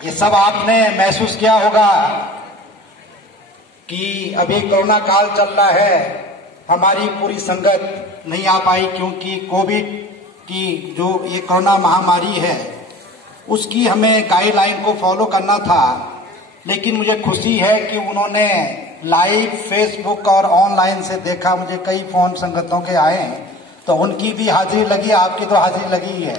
ये सब आपने महसूस किया होगा कि अभी कोरोना काल चल रहा है, हमारी पूरी संगत नहीं आ पाई क्योंकि कोविड की जो ये कोरोना महामारी है उसकी हमें गाइडलाइन को फॉलो करना था। लेकिन मुझे खुशी है कि उन्होंने लाइव फेसबुक और ऑनलाइन से देखा, मुझे कई फोन संगतों के आए तो उनकी भी हाजिरी लगी, आपकी तो हाजिरी लगी है।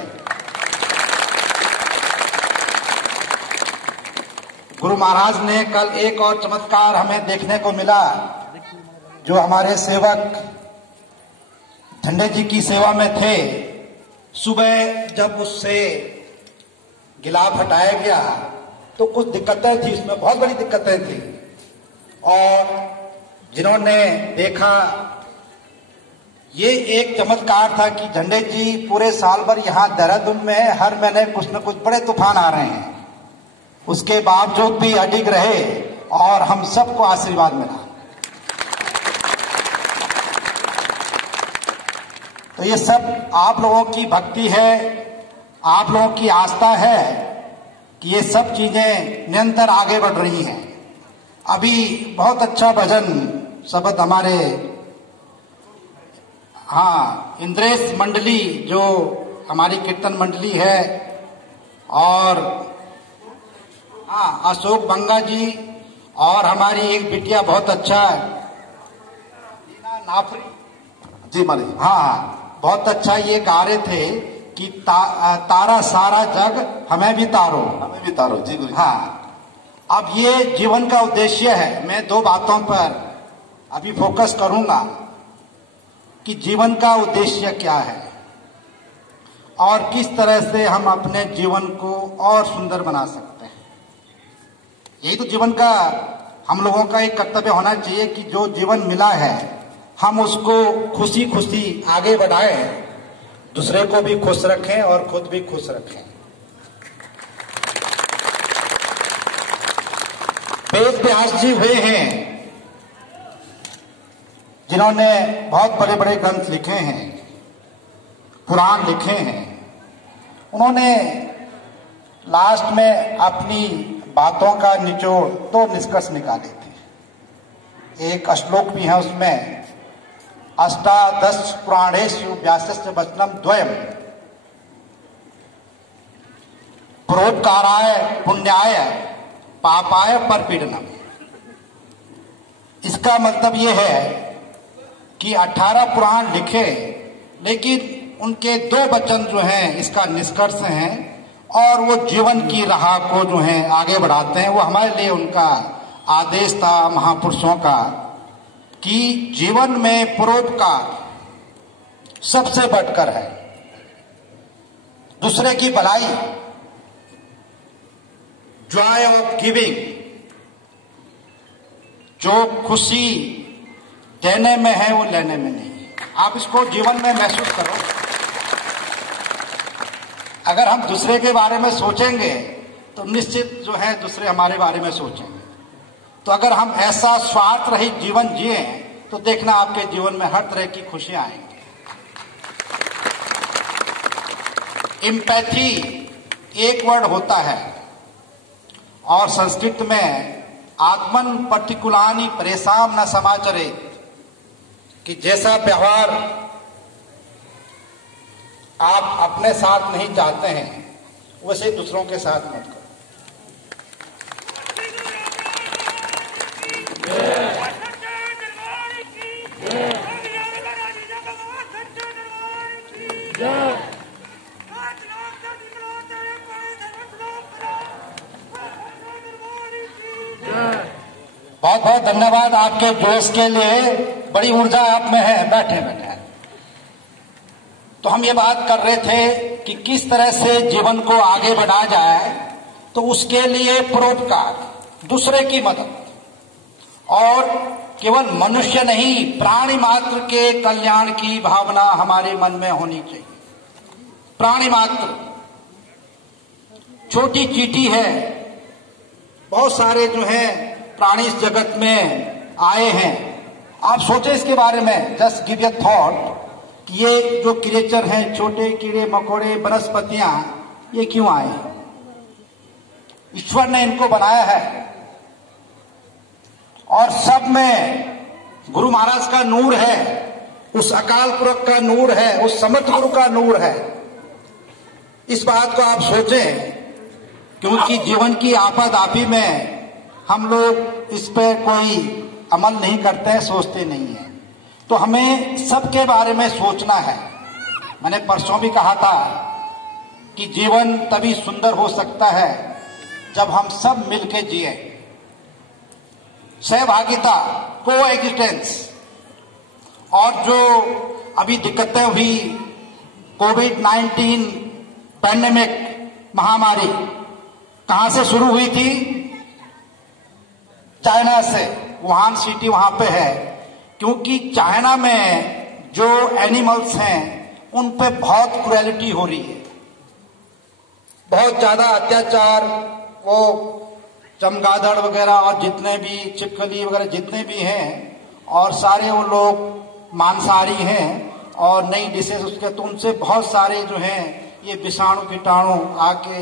गुरु महाराज ने कल एक और चमत्कार हमें देखने को मिला। जो हमारे सेवक झंडे जी की सेवा में थे, सुबह जब उससे गिलाफ हटाया गया तो कुछ दिक्कतें थी, उसमें बहुत बड़ी दिक्कतें थी। और जिन्होंने देखा, ये एक चमत्कार था कि झंडे जी पूरे साल भर यहाँ देहरादून में हर महीने कुछ न कुछ बड़े तूफान आ रहे हैं, उसके बावजूद भी अडिग रहे और हम सबको आशीर्वाद मिला। तो ये सब आप लोगों की भक्ति है, आप लोगों की आस्था है कि ये सब चीजें निरंतर आगे बढ़ रही हैं। अभी बहुत अच्छा भजन शब्द हमारे इंद्रेश मंडली जो हमारी कीर्तन मंडली है और अशोक बंगा जी और हमारी एक बिटिया बहुत अच्छा नाफरी जी माली, बहुत अच्छा ये गा रहे थे कि तारा सारा जग हमें भी तारो जी गुरु। अब ये जीवन का उद्देश्य है। मैं दो बातों पर अभी फोकस करूंगा कि जीवन का उद्देश्य क्या है और किस तरह से हम अपने जीवन को और सुंदर बना सकते हैं। यही तो जीवन का हम लोगों का एक कर्तव्य होना चाहिए कि जो जीवन मिला है हम उसको खुशी खुशी आगे बढ़ाएं, दूसरे को भी खुश रखें और खुद भी खुश रखें। वेद व्यास जी हुए हैं जिन्होंने बहुत बड़े बड़े ग्रंथ लिखे हैं, पुराण लिखे हैं। उन्होंने लास्ट में अपनी बातों का निचोड़ दो निष्कर्ष निकाले थे। एक श्लोक भी है उसमें, अष्टादश पुराणेषु व्यासस्य वचनम द्वयम् परोपकाराय पुण्याय पापाय परपीडनम। इसका मतलब ये है कि 18 पुराण लिखे, लेकिन उनके दो वचन जो हैं इसका निष्कर्ष हैं और वो जीवन की राह को जो है आगे बढ़ाते हैं। वो हमारे लिए उनका आदेश था महापुरुषों का कि जीवन में परोपकार सबसे बढ़कर है, दूसरे की भलाई, जॉय ऑफ गिविंग। जो खुशी देने में है वो लेने में नहीं है। आप इसको जीवन में महसूस करो। अगर हम दूसरे के बारे में सोचेंगे तो निश्चित जो है दूसरे हमारे बारे में सोचेंगे। तो अगर हम ऐसा स्वार्थ रहित जीवन जिए तो देखना आपके जीवन में हर तरह की खुशियां आएंगी। एम्पैथी एक वर्ड होता है और संस्कृत में आत्मन पर्टिकुलानी परेशान न समाचरे, कि जैसा व्यवहार आप अपने साथ नहीं चाहते हैं वैसे दूसरों के साथ मत करो। बहुत बहुत धन्यवाद आपके जोश के लिए, बड़ी ऊर्जा आप में है। बैठे बैठे तो हम ये बात कर रहे थे कि किस तरह से जीवन को आगे बढ़ाया जाए, तो उसके लिए परोपकार, दूसरे की मदद, और केवल मनुष्य नहीं प्राणी मात्र के कल्याण की भावना हमारे मन में होनी चाहिए। प्राणी मात्र छोटी चींटी है, बहुत सारे जो है प्राणी इस जगत में आए हैं। आप सोचें इसके बारे में, जस्ट गिव अ थॉट कि ये जो क्रिएचर हैं, छोटे कीड़े मकोड़े वनस्पतियां, ये क्यों आए हैं? ईश्वर ने इनको बनाया है और सब में गुरु महाराज का नूर है, उस अकाल पुरख का नूर है, उस समर्थ गुरु का नूर है। इस बात को आप सोचें, क्योंकि जीवन की आपाधापी में हम लोग इस पे कोई अमल नहीं करते हैं, सोचते नहीं हैं। तो हमें सबके बारे में सोचना है। मैंने परसों भी कहा था कि जीवन तभी सुंदर हो सकता है जब हम सब मिलके जिए, सहभागिता, को एग्जिस्टेंस। और जो अभी दिक्कतें हुई, कोविड-19 पैंडेमिक महामारी कहां से शुरू हुई थी? चाइना से। वुहान सिटी वहां पे है, क्योंकि चाइना में जो एनिमल्स हैं उन पे बहुत क्रूएलिटी हो रही है, बहुत ज्यादा अत्याचार। वो चमगादड़ वगैरह और जितने भी छिपकली वगैरह जितने भी हैं, और सारे वो लोग मांसाहारी हैं और नई डिशेज उसके, तो उनसे बहुत सारे जो हैं ये विषाणु कीटाणु आके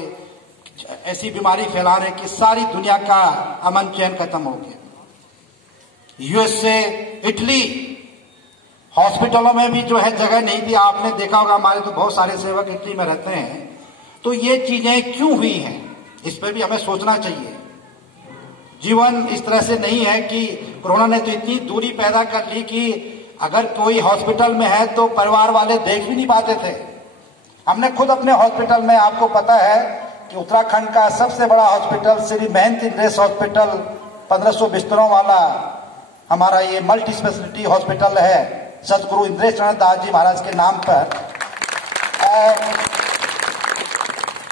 ऐसी बीमारी फैला रहे कि सारी दुनिया का अमन चैन खत्म हो गया। यूएसए, इटली, हॉस्पिटलों में भी जो है जगह नहीं थी। आपने देखा होगा, हमारे तो बहुत सारे सेवक इटली में रहते हैं। तो ये चीजें क्यों हुई हैं, इस पर भी हमें सोचना चाहिए। जीवन इस तरह से नहीं है कि कोरोना ने तो इतनी दूरी पैदा कर ली कि अगर कोई हॉस्पिटल में है तो परिवार वाले देख भी नहीं पाते थे। हमने खुद अपने हॉस्पिटल में, आपको पता है कि उत्तराखंड का सबसे बड़ा हॉस्पिटल श्री महंत इंद्रेश हॉस्पिटल 1500 बिस्तरों वाला हमारा ये मल्टी स्पेशलिटी हॉस्पिटल है, सतगुरु इंद्रेश चरण दास जी महाराज के नाम पर। और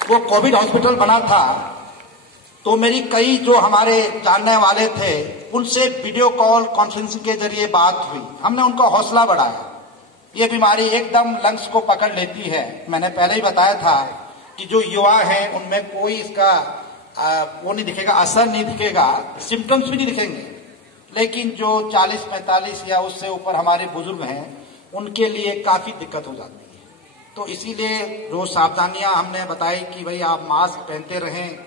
वो कोविड हॉस्पिटल बना था, तो मेरी कई जो हमारे जानने वाले थे उनसे वीडियो कॉल कॉन्फ्रेंसिंग के जरिए बात हुई। हमने उनको हौसला बढ़ाया। ये बीमारी एकदम लंग्स को पकड़ लेती है। मैंने पहले ही बताया था कि जो युवा हैं उनमें कोई इसका वो नहीं दिखेगा, असर नहीं दिखेगा, सिम्टम्स भी नहीं दिखेंगे। लेकिन जो 40-45 या उससे ऊपर हमारे बुजुर्ग हैं उनके लिए काफी दिक्कत हो जाती है। तो इसीलिए जो सावधानियां हमने बताई कि भाई आप मास्क पहनते रहें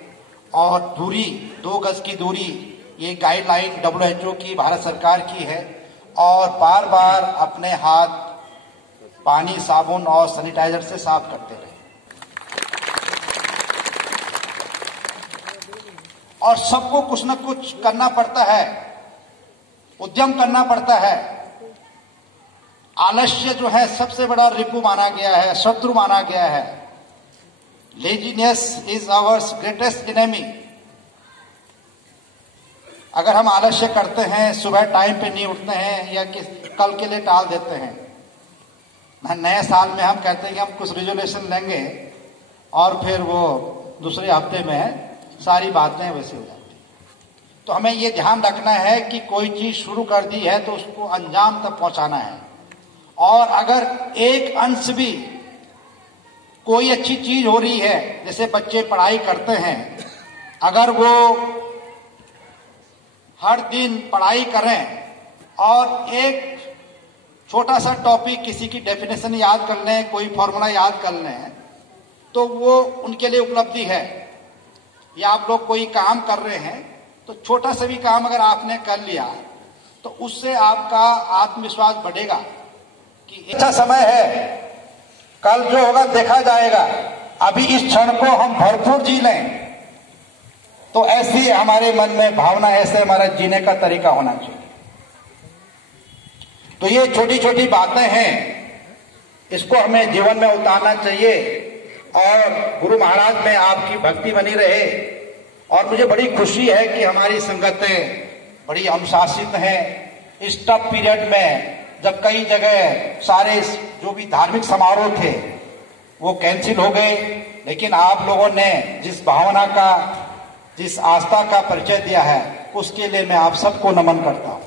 और दूरी, 2 गज की दूरी, ये गाइडलाइन WHO की, भारत सरकार की है। और बार बार अपने हाथ पानी, साबुन और सैनिटाइजर से साफ करते रहें। और सबको कुछ न कुछ करना पड़ता है, उद्यम करना पड़ता है। आलस्य जो है सबसे बड़ा रिपु माना गया है, शत्रु माना गया है। Laziness is our greatest enemy. अगर हम आलस्य करते हैं, सुबह टाइम पे नहीं उठते हैं या कल के लिए टाल देते हैं, नए साल में हम कहते हैं कि हम कुछ रिजोल्यूशन लेंगे और फिर वो दूसरे हफ्ते में सारी बातें वैसे हो जाती हैं। तो हमें ये ध्यान रखना है कि कोई चीज शुरू कर दी है तो उसको अंजाम तक पहुंचाना है। और अगर एक अंश भी कोई अच्छी चीज हो रही है, जैसे बच्चे पढ़ाई करते हैं, अगर वो हर दिन पढ़ाई करें और एक छोटा सा टॉपिक, किसी की डेफिनेशन याद कर लें, कोई फॉर्मूला याद कर लें, तो वो उनके लिए उपलब्धि है। या आप लोग कोई काम कर रहे हैं तो छोटा सा भी काम अगर आपने कर लिया तो उससे आपका आत्मविश्वास बढ़ेगा कि अच्छा समय है, कल जो होगा देखा जाएगा, अभी इस क्षण को हम भरपूर जी लें। तो ऐसी हमारे मन में भावना, ऐसे हमारा जीने का तरीका होना चाहिए। तो ये छोटी छोटी बातें हैं, इसको हमें जीवन में उतारना चाहिए और गुरु महाराज में आपकी भक्ति बनी रहे। और मुझे बड़ी खुशी है कि हमारी संगतें बड़ी अनुशासित हैं। इस टफ पीरियड में जब कई जगह सारे जो भी धार्मिक समारोह थे वो कैंसिल हो गए, लेकिन आप लोगों ने जिस भावना का, जिस आस्था का परिचय दिया है, उसके लिए मैं आप सबको नमन करता हूं।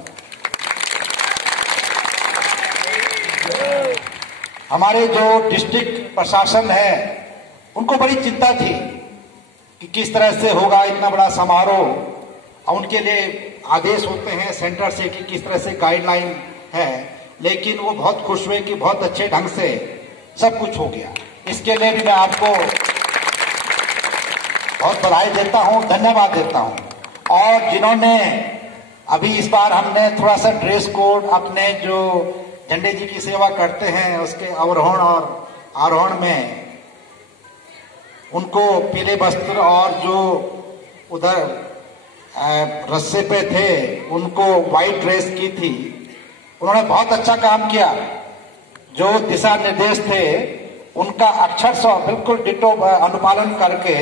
हमारे जो डिस्ट्रिक्ट प्रशासन है उनको बड़ी चिंता थी कि किस तरह से होगा इतना बड़ा समारोह, और उनके लिए आदेश होते हैं सेंटर से कि किस तरह से गाइडलाइन है, लेकिन वो बहुत खुश हुए कि बहुत अच्छे ढंग से सब कुछ हो गया। इसके लिए भी मैं आपको बहुत बधाई देता हूँ, धन्यवाद देता हूँ। और जिन्होंने अभी इस बार हमने थोड़ा सा ड्रेस कोड अपने जो झंडे जी की सेवा करते हैं उसके अवरोहण और आरोहण में उनको पीले वस्त्र और जो उधर रस्से पे थे उनको व्हाइट ड्रेस की थी, उन्होंने बहुत अच्छा काम किया। जो दिशा निर्देश थे उनका अक्षर सौ बिल्कुल डिटो अनुपालन करके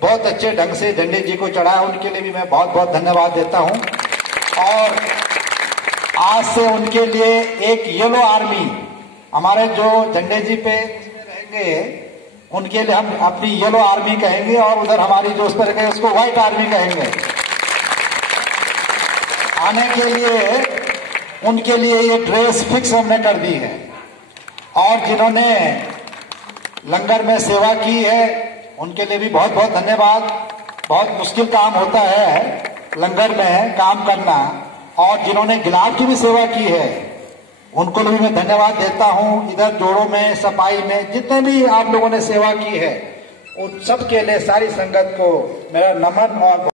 बहुत अच्छे ढंग से झंडे जी को चढ़ाया, उनके लिए भी मैं बहुत बहुत धन्यवाद देता हूं। और आज से उनके लिए एक येलो आर्मी, हमारे जो झंडे जी पे रहेंगे उनके लिए हम अपनी येलो आर्मी कहेंगे और उधर हमारी जो उस पर रहेंगे उसको व्हाइट आर्मी कहेंगे। आने के लिए उनके लिए ये ड्रेस फिक्स हमने कर दी है। और जिन्होंने लंगर में सेवा की है उनके लिए भी बहुत बहुत धन्यवाद। बहुत मुश्किल काम होता है लंगर में काम करना, और जिन्होंने गिलास की भी सेवा की है उनको भी मैं धन्यवाद देता हूं। इधर जोड़ों में, सफाई में, जितने भी आप लोगों ने सेवा की है उन सब के लिए सारी संगत को मेरा नमन और